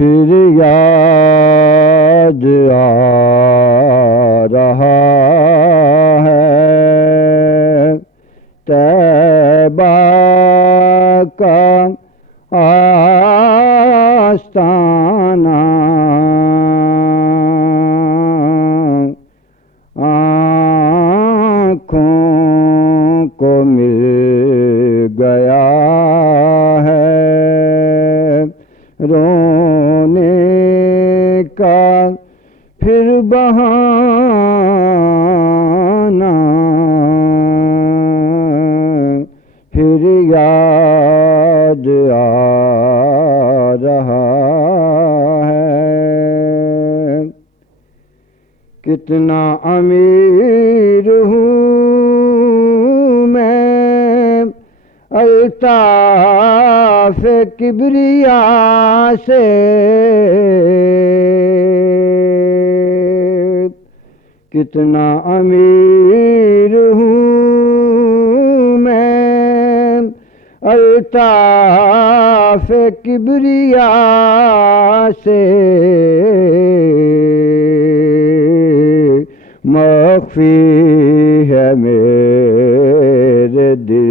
پھر یاد آ رہا ہے طیبہ کا آستانہ، آنکھوں کو مل گیا ہے رونے کا پھر بہانہ، پھر یاد آ رہا ہے۔ کتنا امیر ہوں میں الطاف کبریا سے، کتنا امیر ہوں میں الطاف کبریا سے، مخفی ہے میرے دل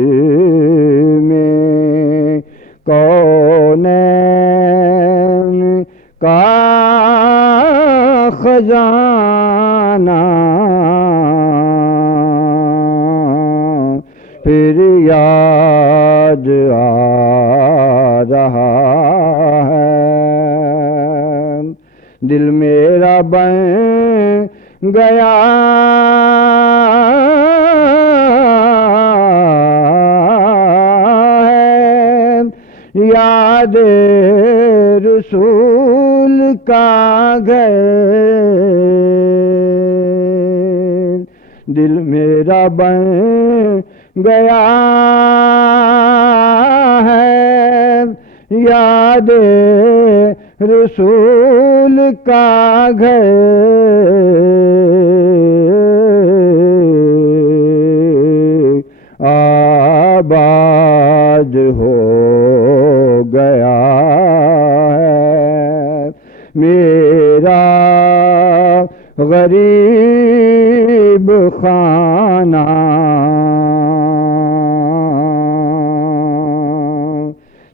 میں کونین کا خزانہ، پھر یاد آ رہا ہے۔ دل میرا بن گیا ہے یاد رسول کا گھر، دل میرا بن گیا ہے یاد رسول کا گھر، آباد ہو گیا ہے میرا غریب خانہ،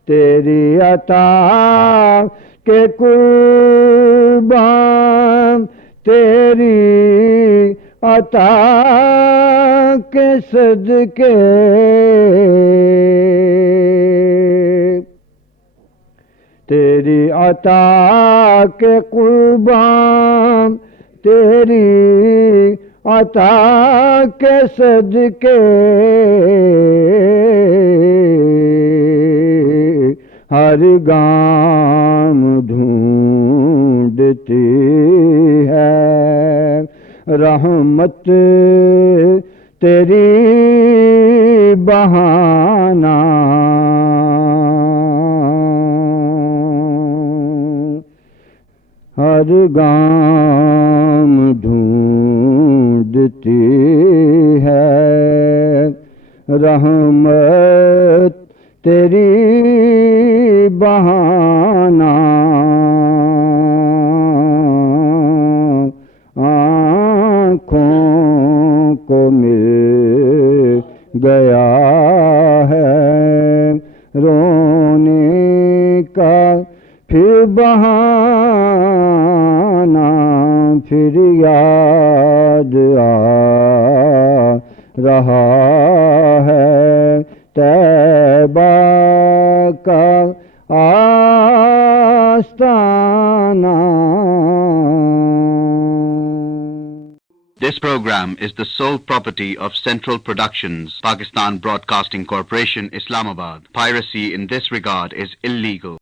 تیری عطا کے قربان، تیری عطا کے صدقے، تیری عطا کے قربان، تیری عطا کے صدقے، ہر گام ڈھونڈتی ہے رحمت تیری بہانہ، ہر گام ڈھونڈتی ہے رحمت تیری بہانہ، آنکھوں کو مل گیا ہے رونے کا پھر بہانہ، پھر یاد آ رہا ہے طیبہ کا آستانہ۔ This program is the sole property of Central Productions, Pakistan Broadcasting Corporation, Islamabad. Piracy in this regard is illegal.